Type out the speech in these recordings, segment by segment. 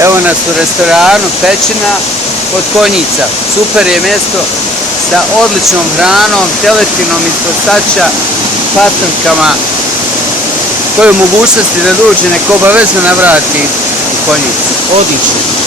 Evo nas u restoranu Pećina kod Konjica. Super je mjesto sa odličnom hranom, teletinom ispod sača, paprikama, koje u mogućnosti da dođe neko obavezno navrati u Konjicu. Odlično.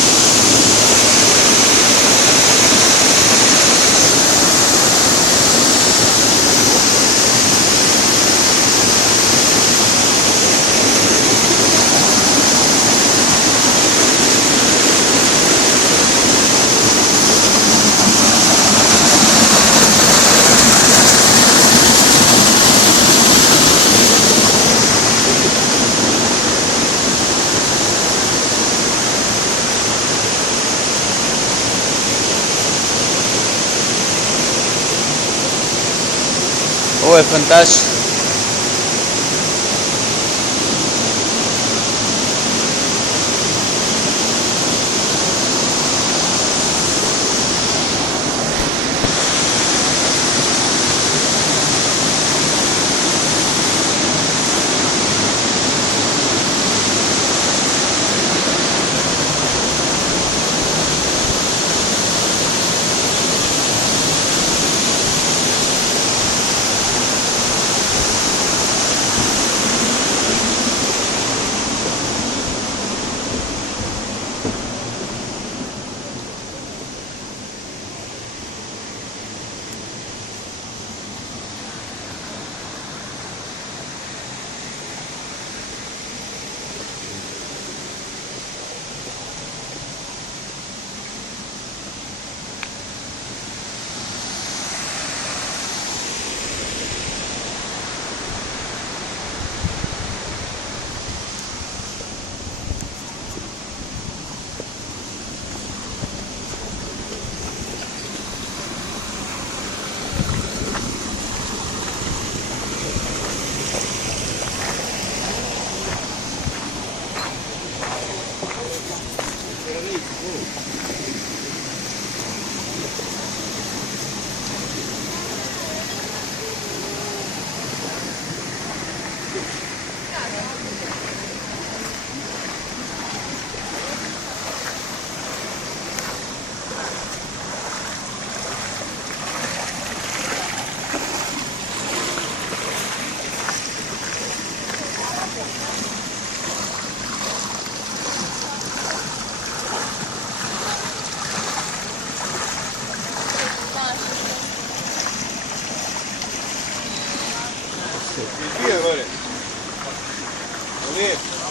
Ovo je fantastično. Gdje je gore? Lijepo.